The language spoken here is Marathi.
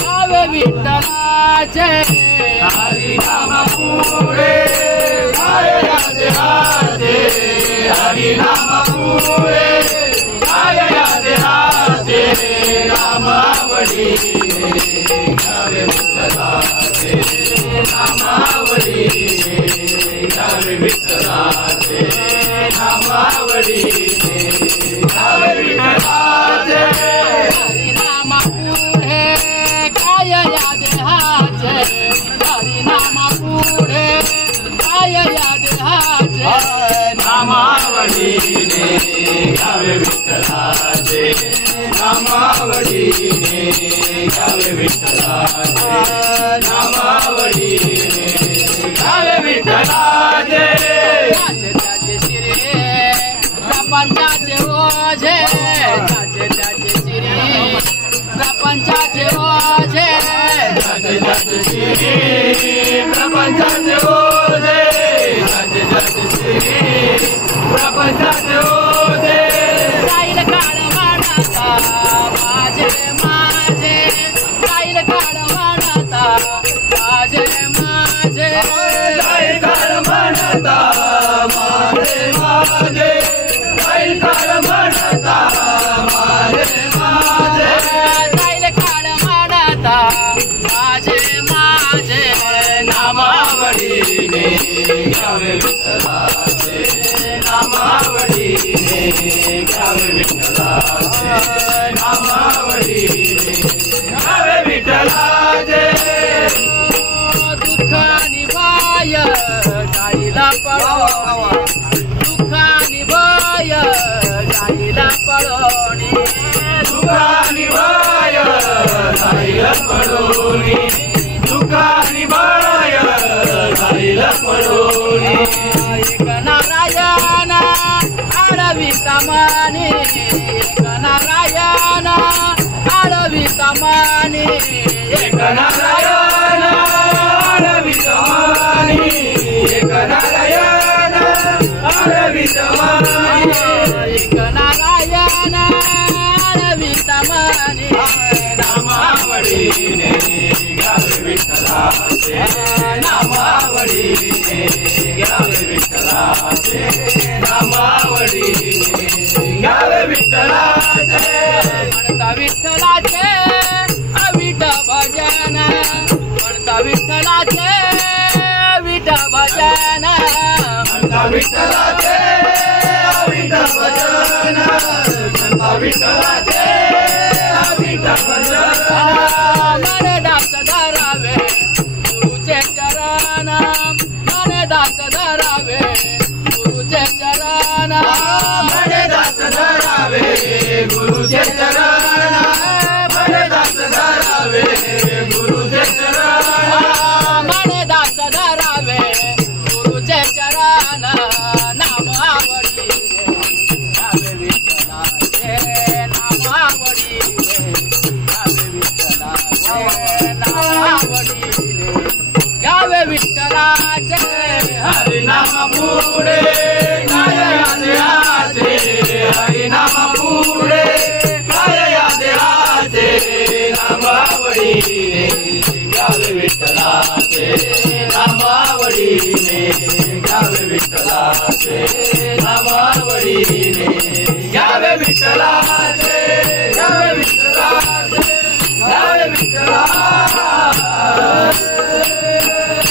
गावे विठ्ठलाचे हरी नाम पुढे काय याद राहते हरी नाम पुढे काय याद राहते नामावली गावे विठ्ठलाचे नामावली गावे विठ्ठलाचे नामावली गावे विठ्ठलाचे हरी नाम पुढे काय याद राहते हरी नाम पुढे काय याद राहते नामावलीने गावे विठ्ठलाचे नामावलीने गावे विठ्ठलाचे नामावलीने गावे विठ्ठलाचे त्याचे त्याचे शिरे प्रपंचाचे ओझे त्याचे त्याचे शिरे प्रपंचाचे ओझे त्याचे त्याचे शिरे प्रपंचाचे ओझे त्याचे त्याचे शिरे प्रपंचाचे ओझे राहील काळ वाणाता माझे माझे राहील काळ वाणाता माझे माझे राहील काळ वाणाता माझे माझे राहील काळ वाणाता माझे माझे राहील काळ वाणाता माझे माझे नामावलीने गावे विठ्ठलाचे नामावलीने गावे विठ्ठलाचे नामावलीने गावे विठ्ठलाचे दुःखानी बाय गाईला पळवणी दुःखानी बाय गाईला पळवणी दुःखानी बाय गाईला पळवणी दुःखानी बाय गाईला पळवणी एक नारायण आडवी कमानी एक नारायण आडवी कमानी एक नारायण आडवी कमानी एक नारायण आडवी कमानी एक नारायण आडवी कमानी नामावलीने गावे विठ्ठलाचे नामावलीने गावे विठ्ठलाचे नामावलीने गावे विठ्ठलाचे म्हणता विठ्ठलाचे अविट भजन म्हणता विठ्ठलाचे अविट भजन म्हणता विठ्ठलाचे अविट भजन म्हणता विठ्ठलाचे अविट भजन मन दास धरावे गुरुचे चरण मन दास धरावे गुरुचे चरण मन दास धरावे गुरुचे चरण मन दास धरावे गुरुचे चरण मन दास धरावे गुरुचे चरण नामावलीने गावे विठ्ठलाचे नामावलीने गावे विठ्ठलाचे नामावलीने गावे विठ्ठलाचे हरी नाम पुढे काय याद राहते हरी नाम पुढे काय याद राहते नामावलीने गावे विठ्ठलाचे नामावलीने गावे विठ्ठलाचे नामावलीने गावे विठ्ठलाचे गावे विठ्ठलाचे गावे विठ्ठला